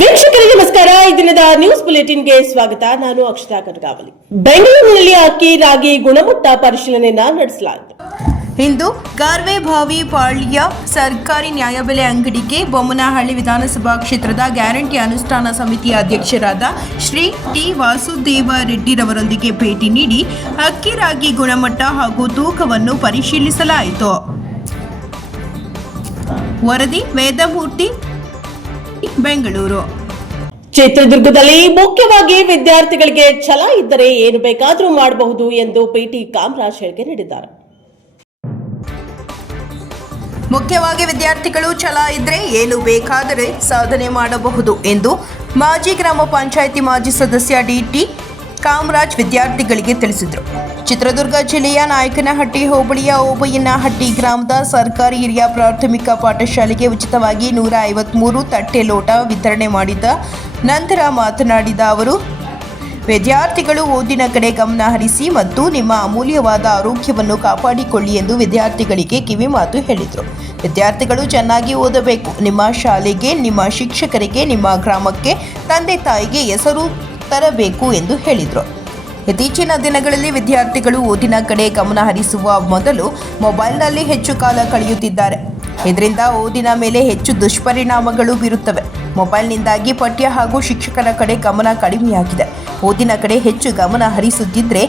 ವೀಕ್ಷಕರಿಗೆ ನಮಸ್ಕಾರ. ಈ ದಿನದ ನ್ಯೂಸ್ ಬುಲೆಟಿನ್ಗೆ ಸ್ವಾಗತ. ನಾನು ಅಕ್ಷತಾ ಕಟಗಾವಲಿ. ಬೆಂಗಳೂರಿನಲ್ಲಿ ಅಕ್ಕಿ ರಾಗಿ ಗುಣಮಟ್ಟ ಪರಿಶೀಲನೆಯನ್ನ ನಡೆಸಲಾಯಿತು. ಇಂದು ಗಾರ್ವೆಬಾವಿ ಪಾಳ್ಯ ಸರ್ಕಾರಿ ನ್ಯಾಯಬೆಲೆ ಅಂಗಡಿಗೆ ಬೊಮ್ಮನಹಳ್ಳಿ ವಿಧಾನಸಭಾ ಕ್ಷೇತ್ರದ ಗ್ಯಾರಂಟಿ ಅನುಷ್ಠಾನ ಸಮಿತಿಯ ಅಧ್ಯಕ್ಷರಾದ ಶ್ರೀ ಟಿ ವಾಸುದೇವ ರೆಡ್ಡಿರವರೊಂದಿಗೆ ಭೇಟಿ ನೀಡಿ ಅಕ್ಕಿ ರಾಗಿ ಗುಣಮಟ್ಟ ಹಾಗೂ ತೂಕವನ್ನು ಪರಿಶೀಲಿಸಲಾಯಿತು. ವರದಿ ವೇದಮೂರ್ತಿ, ಬೆಂಗಳೂರು. ಚಿತ್ರದುರ್ಗದಲ್ಲಿ ಮುಖ್ಯವಾಗಿ ವಿದ್ಯಾರ್ಥಿಗಳಿಗೆ ಛಲ ಇದ್ದರೆ ಏನು ಬೇಕಾದರೂ ಮಾಡಬಹುದು ಎಂದು ಪಿಟಿ ಕಾಮರಾಜ್ ಹೇಳಿಕೆ ನೀಡಿದ್ದಾರೆ. ಮುಖ್ಯವಾಗಿ ವಿದ್ಯಾರ್ಥಿಗಳು ಛಲ ಇದ್ರೆ ಏನು ಬೇಕಾದರೆ ಸಾಧನೆ ಮಾಡಬಹುದು ಎಂದು ಮಾಜಿ ಗ್ರಾಮ ಪಂಚಾಯಿತಿ ಮಾಜಿ ಸದಸ್ಯ ಡಿಟಿ ಕಾಮರಾಜ್ ವಿದ್ಯಾರ್ಥಿಗಳಿಗೆ ತಿಳಿಸಿದರು. ಚಿತ್ರದುರ್ಗ ಜಿಲ್ಲೆಯ ನಾಯಕನಹಟ್ಟಿ ಹೋಬಳಿಯ ಓಬಯ್ಯನಹಟ್ಟಿ ಗ್ರಾಮದ ಸರ್ಕಾರಿ ಹಿರಿಯ ಪ್ರಾಥಮಿಕ ಪಾಠಶಾಲೆಗೆ ಉಚಿತವಾಗಿ 153 ತಟ್ಟೆ ಲೋಟ ವಿತರಣೆ ಮಾಡಿದ ನಂತರ ಮಾತನಾಡಿದ ಅವರು, ವಿದ್ಯಾರ್ಥಿಗಳು ಓದಿನ ಕಡೆ ಗಮನ ಹರಿಸಿ ಮತ್ತು ನಿಮ್ಮ ಅಮೂಲ್ಯವಾದ ಆರೋಗ್ಯವನ್ನು ಕಾಪಾಡಿಕೊಳ್ಳಿ ಎಂದು ವಿದ್ಯಾರ್ಥಿಗಳಿಗೆ ಕಿವಿ ಮಾತು ಹೇಳಿದರು. ವಿದ್ಯಾರ್ಥಿಗಳು ಚೆನ್ನಾಗಿ ಓದಬೇಕು. ನಿಮ್ಮ ಶಾಲೆಗೆ, ನಿಮ್ಮ ಶಿಕ್ಷಕರಿಗೆ, ನಿಮ್ಮ ಗ್ರಾಮಕ್ಕೆ, ತಂದೆ ತಾಯಿಗೆ ಹೆಸರು ತರಬೇಕು ಎಂದು ಹೇಳಿದರು. ಇತ್ತೀಚಿನ ದಿನಗಳಲ್ಲಿ ವಿದ್ಯಾರ್ಥಿಗಳು ಓದಿನ ಕಡೆ ಗಮನ ಹರಿಸುವ ಮೊದಲು ಮೊಬೈಲ್ನಲ್ಲಿ ಹೆಚ್ಚು ಕಾಲ ಕಳೆಯುತ್ತಿದ್ದಾರೆ. ಇದರಿಂದ ಓದಿನ ಮೇಲೆ ಹೆಚ್ಚು ದುಷ್ಪರಿಣಾಮಗಳು ಬೀರುತ್ತವೆ. ಮೊಬೈಲ್ನಿಂದಾಗಿ ಪಠ್ಯ ಹಾಗೂ ಶಿಕ್ಷಕರ ಕಡೆ ಗಮನ ಕಡಿಮೆಯಾಗಿದೆ. ಓದಿನ ಕಡೆ ಹೆಚ್ಚು ಗಮನ ಹರಿಸುತ್ತಿದ್ದರೆ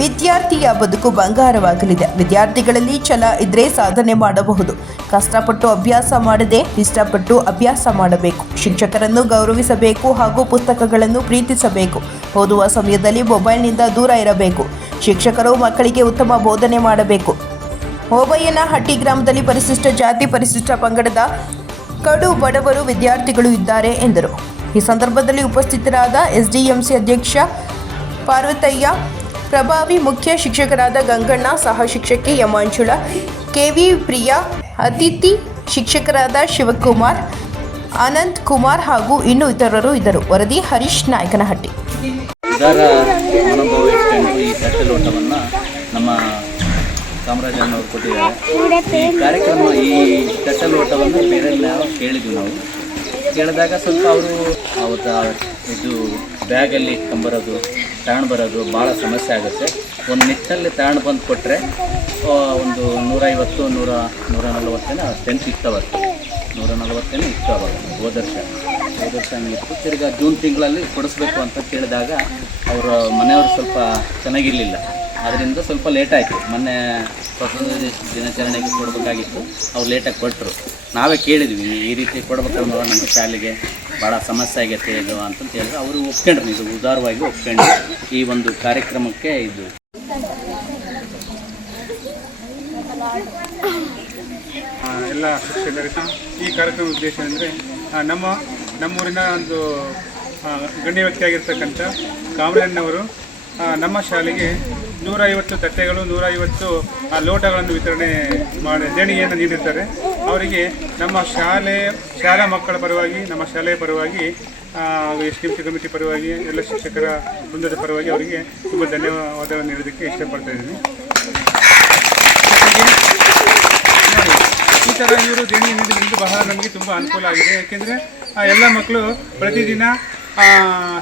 ವಿದ್ಯಾರ್ಥಿಯ ಬದುಕು ಬಂಗಾರವಾಗಲಿದೆ. ವಿದ್ಯಾರ್ಥಿಗಳಲ್ಲಿ ಛಲ ಇದ್ದರೆ ಸಾಧನೆ ಮಾಡಬಹುದು. ಕಷ್ಟಪಟ್ಟು ಅಭ್ಯಾಸ ಮಾಡದೆ ಇಷ್ಟಪಟ್ಟು ಅಭ್ಯಾಸ ಮಾಡಬೇಕು. ಶಿಕ್ಷಕರನ್ನು ಗೌರವಿಸಬೇಕು ಹಾಗೂ ಪುಸ್ತಕಗಳನ್ನು ಪ್ರೀತಿಸಬೇಕು. ಓದುವ ಸಮಯದಲ್ಲಿ ಮೊಬೈಲ್ನಿಂದ ದೂರ ಇರಬೇಕು. ಶಿಕ್ಷಕರು ಮಕ್ಕಳಿಗೆ ಉತ್ತಮ ಬೋಧನೆ ಮಾಡಬೇಕು. ಓಬಯ್ಯನಹಟ್ಟಿ ಗ್ರಾಮದಲ್ಲಿ ಪರಿಶಿಷ್ಟ ಜಾತಿ, ಪರಿಶಿಷ್ಟ ಪಂಗಡದ ಕಡು ಬಡವರು ವಿದ್ಯಾರ್ಥಿಗಳು ಇದ್ದಾರೆ ಎಂದರು. ಈ ಸಂದರ್ಭದಲ್ಲಿ ಉಪಸ್ಥಿತರಾದ ಎಸ್ಡಿಎಂಸಿ ಅಧ್ಯಕ್ಷ ಪಾರ್ವತಯ್ಯ, ಪ್ರಭಾವಿ ಮುಖ್ಯ ಶಿಕ್ಷಕರಾದ ಗಂಗಣ್ಣ, ಸಹ ಶಿಕ್ಷಕಿ ಯಮಾಂಚುಳ, ಕೆವಿ ಪ್ರಿಯಾ, ಅತಿಥಿ ಶಿಕ್ಷಕರಾದ ಶಿವಕುಮಾರ್, ಅನಂತ್ ಕುಮಾರ್ ಹಾಗೂ ಇನ್ನೂ ಇತರರು ಇದ್ದರು. ವರದಿ ಹರೀಶ್, ನಾಯಕನಹಟ್ಟಿ. ಇದರ ಅನುಭವ ಇಟ್ಕೊಂಡು ಈ ತಟ್ಟೆ ಲೋಟವನ್ನು ನಮ್ಮ ಕಾಮರಾಜನವರು ಕೊಟ್ಟಿದ್ದಾರೆ. ಈ ಕಾರ್ಯಕ್ರಮ, ಈ ತಟ್ಟೆ ಲೋಟವನ್ನು ಬೇರೆ ಕೇಳಿದ್ವಿ. ನಾವು ಕೇಳಿದಾಗ ಸ್ವಲ್ಪ ಅವರು ಅವತ್ತು ಇದು ಬ್ಯಾಗಲ್ಲಿ ಇಟ್ಕೊಂಬರೋದು, ತಗೊಂಡು ಬರೋದು ಭಾಳ ಸಮಸ್ಯೆ ಆಗುತ್ತೆ. ಒಂದು ನಿಟ್ಟಲ್ಲಿ ತಗೊಂಡು ಬಂದು ಕೊಟ್ಟರೆ ಒಂದು 150, 140 ಸ್ಟ್ರೆಂತ್ ಇತ್ತವತ್ತು. 140 ಇತ್ತು ಅವಾಗ. ಹೋದ ವರ್ಷ ಇತ್ತು. ತಿರ್ಗಿ ಜೂನ್ ತಿಂಗಳಲ್ಲಿ ಕೊಡಿಸ್ಬೇಕು ಅಂತ ಕೇಳಿದಾಗ ಅವರ ಮನೆಯವರು ಸ್ವಲ್ಪ ಚೆನ್ನಾಗಿರಲಿಲ್ಲ. ಅದರಿಂದ ಸ್ವಲ್ಪ ಲೇಟ್ ಆಯಿತು. ಮೊನ್ನೆ ಸ್ವಾತಂತ್ರ್ಯ ದಿನಾಚರಣೆಗೆ ಕೊಡಬೇಕಾಗಿತ್ತು, ಅವ್ರು ಲೇಟಾಗಿ ಕೊಟ್ಟರು. ನಾವೇ ಕೇಳಿದ್ವಿ, ಈ ರೀತಿ ಕೊಡ್ಬೇಕಂದ್ರೆ ನಮ್ಮ ಶಾಲೆಗೆ ಭಾಳ ಸಮಸ್ಯೆ ಆಗೈತೆ ಇದು ಅಂತಂತ ಹೇಳಿದ್ರೆ ಅವರು ಒಪ್ಕೊಂಡ್ರು. ಇದು ಉದಾರವಾಗಿ ಒಪ್ಕೊಂಡು ಈ ಒಂದು ಕಾರ್ಯಕ್ರಮಕ್ಕೆ ಇದು ಎಲ್ಲ ಶಿಕ್ಷಕರಿಗೆ ಈ ಕಾರ್ಯಕ್ರಮದ ಉದ್ದೇಶ ಅಂದರೆ ನಮ್ಮೂರಿನ ಒಂದು ಗಣ್ಯ ವ್ಯಕ್ತಿಯಾಗಿರ್ತಕ್ಕಂಥ ಕಾಮರಾಜನವರು ನಮ್ಮ ಶಾಲೆಗೆ 150 ತಟ್ಟೆಗಳು, 150 ಲೋಟಗಳನ್ನು ವಿತರಣೆ ಮಾಡಿ ದೇಣಿಗೆಯನ್ನು ನೀಡಿರ್ತಾರೆ. ಅವರಿಗೆ ನಮ್ಮ ಶಾಲಾ ಮಕ್ಕಳ ಪರವಾಗಿ, ನಮ್ಮ ಶಾಲೆಯ ಪರವಾಗಿ, ಎಸ್ಡಿಎಂಸಿ ಕಮಿಟಿ ಪರವಾಗಿ, ಎಲ್ಲ ಶಿಕ್ಷಕರ ವೃಂದದ ಪರವಾಗಿ ಅವರಿಗೆ ತುಂಬ ಧನ್ಯವಾದಗಳನ್ನು ನೀಡೋದಕ್ಕೆ ಇಷ್ಟಪಡ್ತಾ ಇದ್ದೀನಿ. ಈ ಥರ ಇವರು ದೇಣಿಗೆ ನೀಡಿದ್ರಿಂದ ಬಹಳ ನಮಗೆ ತುಂಬ ಅನುಕೂಲ ಆಗಿದೆ. ಯಾಕೆಂದರೆ ಎಲ್ಲ ಮಕ್ಕಳು ಪ್ರತಿದಿನ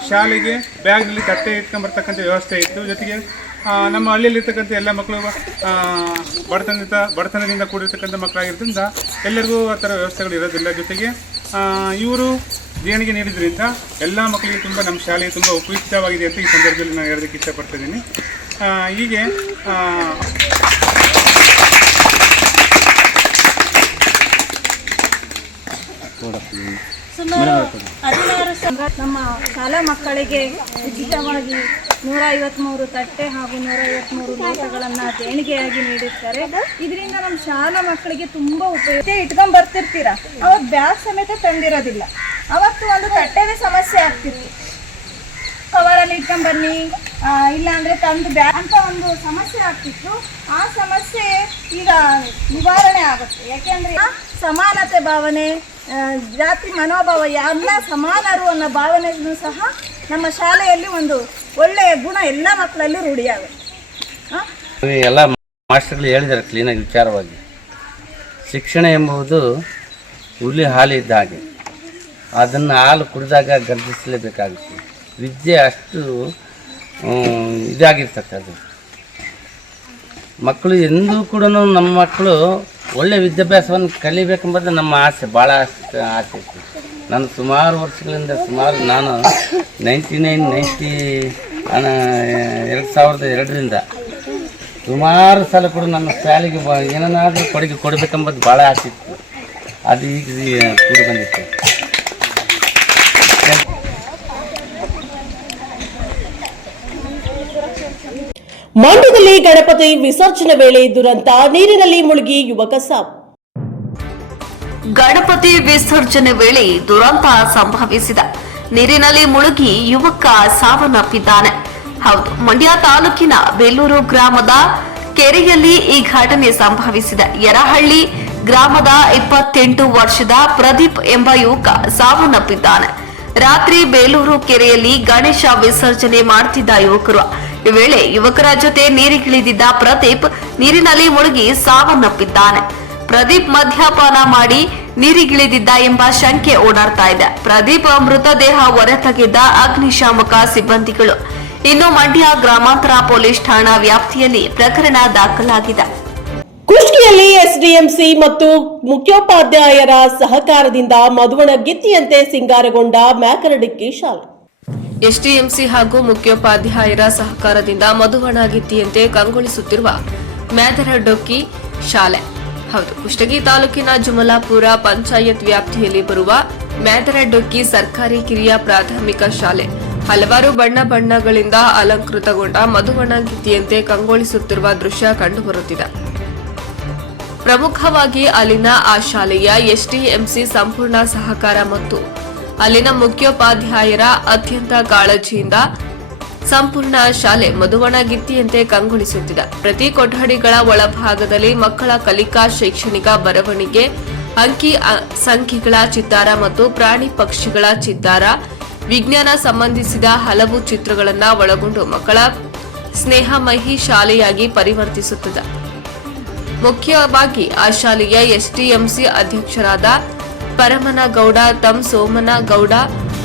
ಶಾಲೆಗೆ ಬ್ಯಾಗ್ನಲ್ಲಿ ತಟ್ಟೆ ಇಟ್ಕೊಂಬರ್ತಕ್ಕಂಥ ವ್ಯವಸ್ಥೆ ಇತ್ತು. ಜೊತೆಗೆ ನಮ್ಮ ಹಳ್ಳಿಯಲ್ಲಿರ್ತಕ್ಕಂಥ ಎಲ್ಲ ಮಕ್ಕಳು ಬಡತನದಿಂದ ಕೂಡಿರ್ತಕ್ಕಂಥ ಮಕ್ಕಳಾಗಿರೋದ್ರಿಂದ ಎಲ್ಲರಿಗೂ ಆ ಥರ ವ್ಯವಸ್ಥೆಗಳು ಇರೋದಿಲ್ಲ. ಜೊತೆಗೆ ಇವರು ದೇಣಿಗೆ ನೀಡಿದ್ರಿಂದ ಎಲ್ಲ ಮಕ್ಕಳಿಗೆ ತುಂಬ, ನಮ್ಮ ಶಾಲೆಗೆ ತುಂಬ ಉಪಯುಕ್ತವಾಗಿದೆ ಅಂತ ಈ ಸಂದರ್ಭದಲ್ಲಿ ನಾನು ಹೇಳೋದಕ್ಕೆ ಇಷ್ಟಪಡ್ತಿದ್ದೀನಿ. ಹೀಗೆ ಸುಮಾರು 16 ನಮ್ಮ ಶಾಲಾ ಮಕ್ಕಳಿಗೆ ಉಚಿತವಾಗಿ 153 ತಟ್ಟೆ ಹಾಗೂ 153 ಲೋಟಗಳನ್ನು ದೇಣಿಗೆಯಾಗಿ ನೀಡಿರ್ತಾರೆ. ಇದರಿಂದ ನಮ್ಮ ಶಾಲಾ ಮಕ್ಕಳಿಗೆ ತುಂಬ ಉಪಯುಕ್ತ. ಇಟ್ಕೊಂಡು ಬರ್ತಿರ್ತೀರ, ಅವಾಗ ಬ್ಯಾಗ್ ಸಮೇತ ತಂದಿರೋದಿಲ್ಲ. ಅವತ್ತು ಒಂದು ತಟ್ಟೆನೇ ಸಮಸ್ಯೆ ಆಗ್ತಿತ್ತು. ಕವರಲ್ಲಿ ಇಟ್ಕೊಂಡು ಬನ್ನಿ, ಇಲ್ಲಾಂದರೆ ತಂದು ಬ್ಯಾಗ್ ಅಂತ ಒಂದು ಸಮಸ್ಯೆ ಆಗ್ತಿತ್ತು. ಆ ಸಮಸ್ಯೆ ಈಗ ನಿವಾರಣೆ ಆಗುತ್ತೆ. ಯಾಕೆಂದರೆ ಸಮಾನತೆ ಭಾವನೆ, ಜಾತಿ ಮನೋಭಾವ, ಎಲ್ಲ ಸಮಾನರು ಅನ್ನೋ ಭಾವನೆಯನ್ನು ಸಹ ನಮ್ಮ ಶಾಲೆಯಲ್ಲಿ ಒಂದು ಒಳ್ಳೆಯ ಗುಣ ಎಲ್ಲ ಮಕ್ಕಳಲ್ಲಿ ರೂಢಿಯಾಗುತ್ತೆ. ಎಲ್ಲ ಮಾಸ್ಟರ್ಗಳು ಹೇಳಿದ್ದಾರೆ ಕ್ಲೀನಾಗಿ ವಿಚಾರವಾಗಿ. ಶಿಕ್ಷಣ ಎಂಬುದು ಹುಲಿ ಹಾಲಿದ್ದ ಹಾಗೆ. ಅದನ್ನು ಹಾಲು ಕುಡಿದಾಗ ಗರ್ಜಿಸಲೇಬೇಕಾಗುತ್ತೆ. ವಿದ್ಯೆ ಅಷ್ಟು ಇದಾಗಿರ್ತದೆ. ಅದು ಮಕ್ಕಳು ಎಂದೂ ಕೂಡ ನಮ್ಮ ಮಕ್ಕಳು ಒಳ್ಳೆಯ ವಿದ್ಯಾಭ್ಯಾಸವನ್ನು ಕಲಿಬೇಕೆಂಬುದು ನಮ್ಮ ಆಸೆ, ಭಾಳ ಆಸೆ ಇತ್ತು. ನಾನು ಸುಮಾರು ವರ್ಷಗಳಿಂದ ನಾನು 2002ರಿಂದ ಸುಮಾರು ಸಲ ಕೂಡ ನನ್ನ ಶಾಲೆಗೆ ಏನಾದರೂ ಕೊಡುಗೆ ಕೊಡಬೇಕೆಂಬುದು ಭಾಳ ಆಸೆ ಇತ್ತು. ಅದು ಈಗ ಕೂಡ ಬಂದಿತ್ತು. ಮಂಡ್ಯದಲ್ಲಿ ಗಣಪತಿ ವಿಸರ್ಜನೆ ವೇಳೆ ದುರಂತ, ನೀರಿನಲ್ಲಿ ಮುಳುಗಿ ಯುವಕ ಸಾವು. ಗಣಪತಿ ವಿಸರ್ಜನೆ ವೇಳೆ ದುರಂತ ಸಂಭವಿಸಿದ, ನೀರಿನಲ್ಲಿ ಮುಳುಗಿ ಯುವಕ ಸಾವನ್ನಪ್ಪಿದ್ದಾನೆ. ಹೌದು, ಮಂಡ್ಯ ತಾಲೂಕಿನ ಬೇಲೂರು ಗ್ರಾಮದ ಕೆರೆಯಲ್ಲಿ ಈ ಘಟನೆ ಸಂಭವಿಸಿದೆ. ಯರಹಳ್ಳಿ ಗ್ರಾಮದ 28 ವರ್ಷದ ಪ್ರದೀಪ್ ಎಂಬ ಯುವಕ ಸಾವನ್ನಪ್ಪಿದ್ದಾನೆ. ರಾತ್ರಿ ಬೇಲೂರು ಕೆರೆಯಲ್ಲಿ ಗಣೇಶ ವಿಸರ್ಜನೆ ಮಾಡುತ್ತಿದ್ದ ಯುವಕರು. ಈ ವೇಳೆ ಯುವಕರ ಜೊತೆ ನೀರಿಗಿಳಿದಿದ್ದ ಪ್ರದೀಪ್ ನೀರಿನಲ್ಲಿ ಮುಳುಗಿ ಸಾವನ್ನಪ್ಪಿದ್ದಾನೆ. ಪ್ರದೀಪ್ ಮದ್ಯಪಾನ ಮಾಡಿ ನೀರಿಗಿಳಿದಿದ್ದ ಎಂಬ ಶಂಕೆ ಓಡಾಡ್ತಾ ಇದೆ. ಪ್ರದೀಪ್ ಮೃತದೇಹ ಹೊರತೆಗೆದ ಅಗ್ನಿಶಾಮಕ ಸಿಬ್ಬಂದಿಗಳು. ಇನ್ನು ಮಂಡ್ಯ ಗ್ರಾಮಾಂತರ ಪೊಲೀಸ್ ಠಾಣಾ ವ್ಯಾಪ್ತಿಯಲ್ಲಿ ಪ್ರಕರಣ ದಾಖಲಾಗಿದೆ. ಕುಷ್ಟಗಿಯಲ್ಲಿ ಎಸ್ಡಿಎಂಸಿ ಮತ್ತು ಮುಖ್ಯೋಪಾಧ್ಯಾಯರ ಸಹಕಾರದಿಂದ ಮಧುವಣಗಿತ್ತಿಯಂತೆ ಸಿಂಗಾರಗೊಂಡ ಮ್ಯಾಕರಡಿಕ್ಕಿ ಶಾಲೆ. ಎಸ್ಡಿಎಂಸಿ ಹಾಗೂ ಮುಖ್ಯೋಪಾಧ್ಯಾಯರ ಸಹಕಾರದಿಂದ ಮಧುವಣಗಿತ್ತಿಯಂತೆ ಕಂಗೊಳಿಸುತ್ತಿರುವ ಮ್ಯಾದರಡೊಕ್ಕಿ ಶಾಲೆ. ಹೌದು, ಕುಷ್ಟಗಿ ತಾಲೂಕಿನ ಜುಮಲಾಪುರ ಪಂಚಾಯತ್ ವ್ಯಾಪ್ತಿಯಲ್ಲಿ ಬರುವ ಮ್ಯಾದರಡೊಕ್ಕಿ ಸರ್ಕಾರಿ ಕಿರಿಯ ಪ್ರಾಥಮಿಕ ಶಾಲೆ ಹಲವಾರು ಬಣ್ಣಗಳಿಂದ ಅಲಂಕೃತಗೊಂಡ ಮಧುವಣಗಿತ್ತಿಯಂತೆ ಕಂಗೊಳಿಸುತ್ತಿರುವ ದೃಶ್ಯ ಕಂಡುಬರುತ್ತಿದೆ. ಪ್ರಮುಖವಾಗಿ ಅಲ್ಲಿನ ಆ ಶಾಲೆಯ ಎಸ್ಡಿಎಂಸಿ ಸಂಪೂರ್ಣ ಸಹಕಾರ ಮತ್ತು ಅಲ್ಲಿನ ಮುಖ್ಯೋಪಾಧ್ಯಾಯರ ಅತ್ಯಂತ ಕಾಳಜಿಯಿಂದ ಸಂಪೂರ್ಣ ಶಾಲೆ ಮಧುವಣಗಿತ್ತಿಯಂತೆ ಕಂಗೊಳಿಸುತ್ತಿದೆ. ಪ್ರತಿ ಕೊಠಡಿಗಳ ಒಳಭಾಗದಲ್ಲಿ ಮಕ್ಕಳ ಕಲಿಕಾ ಶೈಕ್ಷಣಿಕ ಬರವಣಿಗೆ, ಅಂಕಿ ಸಂಖ್ಯೆಗಳ ಚಿತ್ತಾರ ಮತ್ತು ಪ್ರಾಣಿ ಪಕ್ಷಿಗಳ ಚಿತ್ತಾರ, ವಿಜ್ಞಾನ ಸಂಬಂಧಿಸಿದ ಹಲವು ಚಿತ್ರಗಳನ್ನು ಒಳಗೊಂಡು ಮಕ್ಕಳ ಸ್ನೇಹಮಯಿ ಶಾಲೆಯಾಗಿ ಪರಿವರ್ತಿಸುತ್ತದೆ. ಮುಖ್ಯವಾಗಿ ಆ ಶಾಲೆಯ ಎಸ್ಡಿಎಂಸಿ ಅಧ್ಯಕ್ಷರಾದ ಪರಮನಗೌಡ, ತಮ್ ಸೋಮನಗೌಡ,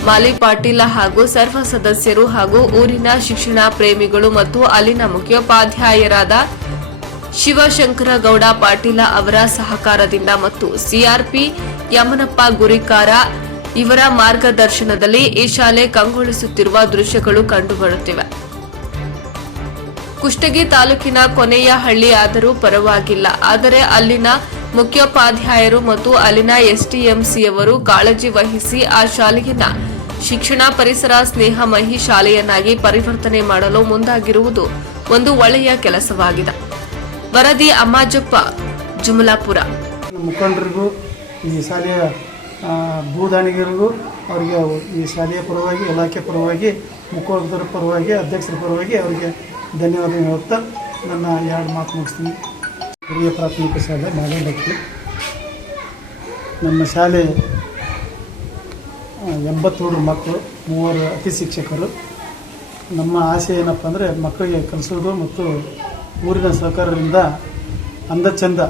ಮಾಲಿ ಪಾಟೀಲ ಹಾಗೂ ಸರ್ವ ಸದಸ್ಯರು ಹಾಗೂ ಊರಿನ ಶಿಕ್ಷಣ ಪ್ರೇಮಿಗಳು ಮತ್ತು ಅಲ್ಲಿನ ಮುಖ್ಯೋಪಾಧ್ಯಾಯರಾದ ಶಿವಶಂಕರಗೌಡ ಪಾಟೀಲ ಅವರ ಸಹಕಾರದಿಂದ ಮತ್ತು ಸಿಆರ್ಪಿ ಯಮನಪ್ಪ ಗುರಿಕಾರ ಇವರ ಮಾರ್ಗದರ್ಶನದಲ್ಲಿ ಈ ಶಾಲೆ ಕಂಗೊಳಿಸುತ್ತಿರುವ ದೃಶ್ಯಗಳು ಕಂಡುಬರುತ್ತಿವೆ. ಕುಷ್ಟಗಿ ತಾಲೂಕಿನ ಕೊನೆಯ ಹಳ್ಳಿ ಆದರೂ ಪರವಾಗಿಲ್ಲ, ಆದರೆ ಅಲ್ಲಿನ ಮುಖ್ಯೋಪಾಧ್ಯಾಯರು ಮತ್ತು ಅಲ್ಲಿನ ಎಸ್ಡಿಎಂಸಿಯವರು ಕಾಳಜಿ ವಹಿಸಿ ಆ ಶಾಲೆಯನ್ನ ಶಿಕ್ಷಣ ಪರಿಸರ ಸ್ನೇಹಮಯಿ ಶಾಲೆಯನ್ನಾಗಿ ಪರಿವರ್ತನೆ ಮಾಡಲು ಮುಂದಾಗಿರುವುದು ಒಂದು ಒಳ್ಳೆಯ ಕೆಲಸವಾಗಿದೆ. ವರದಿ ಅಮ್ಮಾಜಪ್ಪ, ಜುಮಲಾಪುರ. ಮುಖಂಡರಿಗೂ ಈ ಶಾಲೆಯ ಭೂದಾನಿಗರಿಗೂ ಅವರಿಗೆ ಈ ಶಾಲೆಯ ಪರವಾಗಿ, ಇಲಾಖೆ ಪರವಾಗಿ, ಮುಖಂಡರ ಪರವಾಗಿ, ಅಧ್ಯಕ್ಷರ ಪರವಾಗಿ ಅವರಿಗೆ ಧನ್ಯವಾದ ಹೇಳುತ್ತಾ ನನ್ನ 2 ಮಾತು ಮುಗಿಸ್ತೀನಿ. ಹಿರಿಯ ಪ್ರಾಥಮಿಕ ಶಾಲೆ ಮ್ಯಾದರಡೊಕ್ಕಿ. ನಮ್ಮ ಶಾಲೆ 83 ಮಕ್ಕಳು, 3 ಅತಿ ಶಿಕ್ಷಕರು. ನಮ್ಮ ಆಸೆ ಏನಪ್ಪ ಅಂದರೆ ಮಕ್ಕಳಿಗೆ ಕಲಿಸೋದು ಮತ್ತು ಊರಿನ ಸಹಕಾರದಿಂದ ಅಂದಚಂದ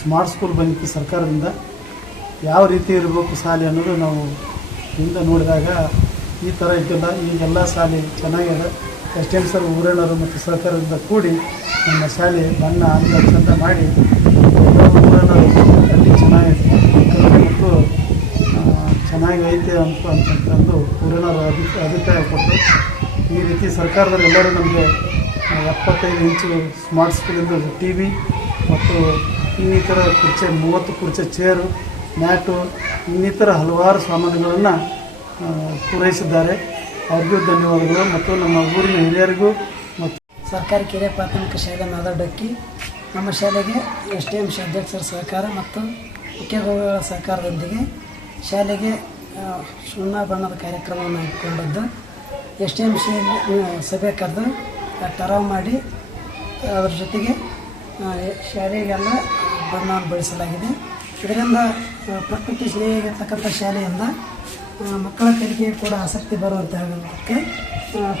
ಸ್ಮಾರ್ಟ್ ಸ್ಕೂಲ್ ಬಂದಿತ್ತು ಸರ್ಕಾರದಿಂದ. ಯಾವ ರೀತಿ ಇರಬೇಕು ಶಾಲೆ ಅನ್ನೋದು ನಾವು ಹಿಂದೆ ನೋಡಿದಾಗ ಈ ಥರ ಇದ್ದಿಲ್ಲ. ಈಗೆಲ್ಲ ಶಾಲೆ ಚೆನ್ನಾಗಿದೆ. ಎಸ್ಡಿಎಂ ಸರ್ ಊರಿನವರು ಮತ್ತು ಸಹಕಾರದಿಂದ ಕೂಡಿ ನಮ್ಮ ಶಾಲೆ ಬಣ್ಣ ಅಂದ ಚಂದ ಮಾಡಿ ಊರಿನವರು ಅಲ್ಲಿ ಚೆನ್ನಾಗಿದೆ ಮತ್ತು ಚೆನ್ನಾಗಿ ಐತೆ ಅಂತಕ್ಕಂಥದ್ದು ಊರಿನವರು ಅಭಿಪ್ರಾಯ ಕೊಟ್ಟು ಈ ರೀತಿ ಸರ್ಕಾರದವರು ಎಲ್ಲರೂ ನಮಗೆ 75 ಇಂಚು ಸ್ಮಾರ್ಟ್ ಸ್ಕೂಲಿಂದ TV ಮತ್ತು ಇನ್ನಿತರ ಕುರ್ಚಿ 30 ಕುರ್ಚಿ ಚೇರು, ಮ್ಯಾಟು, ಇನ್ನಿತರ ಹಲವಾರು ಸಾಮಾನುಗಳನ್ನು ಪೂರೈಸಿದ್ದಾರೆ. ಅವ್ರಿಗೂ ಧನ್ಯವಾದಗಳು ಮತ್ತು ನಮ್ಮ ಊರಿನ ಹಿರಿಯರಿಗೂ ಮತ್ತು ಸರ್ಕಾರಿ ಕಿರಿಯ ಪ್ರಾಥಮಿಕ ಶಾಲೆ ಮ್ಯಾದರಡೊಕ್ಕಿ. ನಮ್ಮ ಶಾಲೆಗೆ ಎಸ್ಡಿಎಂಸಿ ಅಧ್ಯಕ್ಷರ ಸಹಕಾರ ಮತ್ತು ಮುಖ್ಯಗಳ ಸಹಕಾರದೊಂದಿಗೆ ಶಾಲೆಗೆ ಸುಣ್ಣ ಬಣ್ಣದ ಕಾರ್ಯಕ್ರಮವನ್ನು ಇಟ್ಕೊಂಡದ್ದು. ಎಸ್ಡಿಎಂಸಿ ಸಭೆ ಕರೆದು ಟರಾವ್ ಮಾಡಿ ಅದರ ಜೊತೆಗೆ ಶಾಲೆಗೆಲ್ಲ ಬಣ್ಣವನ್ನು ಬಳಸಲಾಗಿದೆ. ಇದರಿಂದ ಪ್ರಕೃತಿ ಸ್ನೇಹಿತಕ್ಕಂಥ ಶಾಲೆಯಿಂದ ಮಕ್ಕಳ ಕಲಿಕೆಗೆ ಕೂಡ ಆಸಕ್ತಿ ಬರುವಂತಹಕ್ಕೆ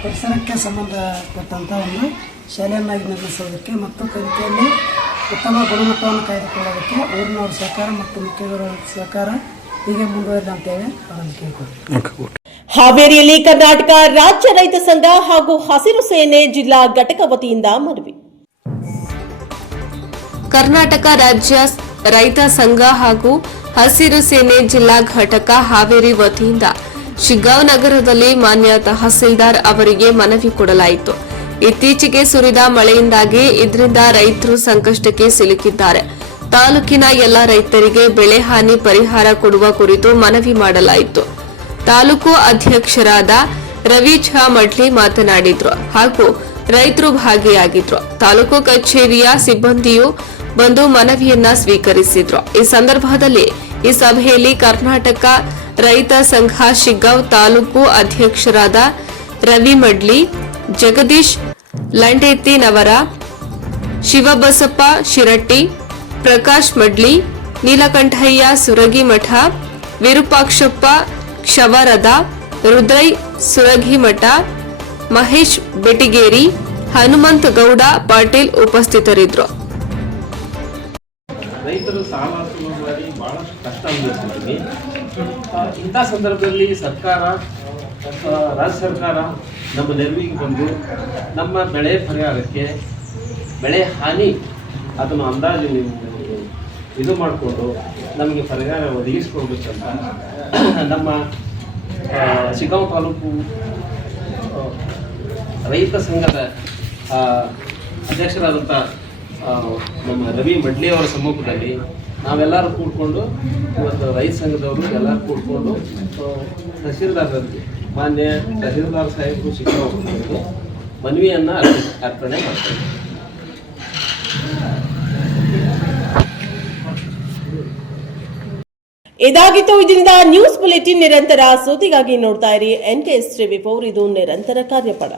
ಪರಿಸರಕ್ಕೆ ಸಂಬಂಧಪಟ್ಟಂಥ ಒಂದು ಶಾಲೆಯನ್ನಾಗಿ ನಿರ್ಮಿಸೋದಕ್ಕೆ ಮತ್ತು ಕಲಿಕೆಯಲ್ಲಿ ಉತ್ತಮ ಗುಣಮಟ್ಟವನ್ನು ಕಾಯ್ದುಕೊಳ್ಳೋದಕ್ಕೆ ಊರಿನವರ ಸಹಕಾರ ಮತ್ತು ಮುಖ್ಯಗಳ ಸಹಕಾರ ಹೀಗೆ ಮುಂದುವರಿದ ಅಂತೇಳಿ ಅವರಲ್ಲಿ ಕೇಳ್ಕೊಳ್ತೀವಿ. ಹಾವೇರಿಯಲ್ಲಿ ಕರ್ನಾಟಕ ರಾಜ್ಯ ರೈತ ಸಂಘ ಹಾಗೂ ಹಸಿರು ಸೇನೆ ಜಿಲ್ಲಾ ಘಟಕ ವತಿಯಿಂದ ಮನವಿ. ಕರ್ನಾಟಕ ರಾಜ್ಯ ರೈತ ಸಂಘ ಹಾಗೂ ಹಸಿರು ಸೇನೆ ಜಿಲ್ಲಾ ಘಟಕ ಹಾವೇರಿ ವತಿಯಿಂದ ಶಿಗ್ಗಾಂವ್ ನಗರದಲ್ಲಿ ಮಾನ್ಯ ತಹಸೀಲ್ದಾರ್ ಅವರಿಗೆ ಮನವಿ ಕೊಡಲಾಯಿತು. ಇತ್ತೀಚೆಗೆ ಸುರಿದ ಮಳೆಯಿಂದಾಗಿ ಇದರಿಂದ ರೈತರು ಸಂಕಷ್ಟಕ್ಕೆ ಸಿಲುಕಿದ್ದಾರೆ. ತಾಲೂಕಿನ ಎಲ್ಲ ರೈತರಿಗೆ ಬೆಳೆ ಹಾನಿ ಪರಿಹಾರ ಕೊಡುವ ಕುರಿತು ಮನವಿ ಮಾಡಲಾಯಿತು. ತಾಲೂಕು ಅಧ್ಯಕ್ಷರಾದ ರವಿ ಛಾ ಮಡ್ಲಿ ಮಾತನಾಡಿದ್ರು ಹಾಗೂ ರೈತರು ಭಾಗಿಯಾಗಿದ್ರು. ತಾಲೂಕು ಕಚೇರಿಯ ಸಿಬ್ಬಂದಿಯು ಬಂದು ಮನವಿಯನ್ನ ಸ್ವೀಕರಿಸಿದ್ರು. ಈ ಸಂದರ್ಭದಲ್ಲಿ ಈ ಸಭೆಯಲ್ಲಿ ಕರ್ನಾಟಕ ರೈತ ಸಂಘ ಶಿಗ್ಗಾಂವ್ ತಾಲೂಕು ಅಧ್ಯಕ್ಷರಾದ ರವಿ ಮಡ್ಲಿ, ಜಗದೀಶ್ ಲಂಡೇತಿನವರ, ಶಿವಬಸಪ್ಪ ಶಿರಟ್ಟಿ, ಪ್ರಕಾಶ್ ಮಡ್ಲಿ, ನೀಲಕಂಠಯ್ಯ ಸುರಗಿಮಠ, ವಿರೂಪಾಕ್ಷಪ್ಪ ಕ್ಷವರದ, ರುದ್ರೈ ಸುರಗಿಮಠ, ಮಹೇಶ್ ಬೆಟಿಗೇರಿ, ಹನುಮಂತ ಗೌಡ ಪಾಟೀಲ್ ಉಪಸ್ಥಿತರಿದ್ದರು. ರೈತರು ಸಾಲ ಮಾಡಿ ಬಹಳಷ್ಟು ಕಷ್ಟ ಅನುಭವಿಸ್ತಿದ್ದೀವಿ. ಇಂಥ ಸಂದರ್ಭದಲ್ಲಿ ಸರ್ಕಾರ, ರಾಜ್ಯ ಸರ್ಕಾರ ನಮ್ಮ ನೆರವಿಗೆ ಬಂದು ನಮ್ಮ ಬೆಳೆ ಪರಿಹಾರಕ್ಕೆ ಬೆಳೆ ಹಾನಿ ಅದನ್ನು ಅಂದಾಜು ಇದು ಮಾಡಿಕೊಂಡು ನಮಗೆ ಪರಿಹಾರ ಒದಗಿಸ್ಕೊಡ್ಬೇಕಂತ ನಮ್ಮ ಶಿಗ್ಗಾಂವ್ ತಾಲೂಕು ರೈತ ಸಂಘದ ಅಧ್ಯಕ್ಷರಾದಂಥ ನಮ್ಮ ರವಿ ಮಡ್ಲಿ ಅವರ ಸಮ್ಮುಖದಲ್ಲಿ ನಾವೆಲ್ಲರೂ ಕೂಡ್ಕೊಂಡು ಇವತ್ತು ರೈತ ಸಂಘದವರು ಎಲ್ಲರೂ ಕೂಡ್ಕೊಂಡು ತಹಸೀಲ್ದಾರರಿಗೆ ಮಾನ್ಯ ತಹಸೀಲ್ದಾರ್ ಸಾಹೇಬರು ಶಿಗ್ಗಾಂವ್ ಮನವಿಯನ್ನು ಅರ್ಪಣೆ ಮಾಡ್ತಾರೆ. ಇದಾಗಿತ್ತು ಇದರಿಂದ ನ್ಯೂಸ್ ಬುಲೆಟಿನ್. ನಿರಂತರ ಸುದ್ದಿಗಾಗಿ ನೋಡ್ತಾ ಇರಿ NKS TV4. ಇದು ನಿರಂತರ ಕಾರ್ಯಪಡ.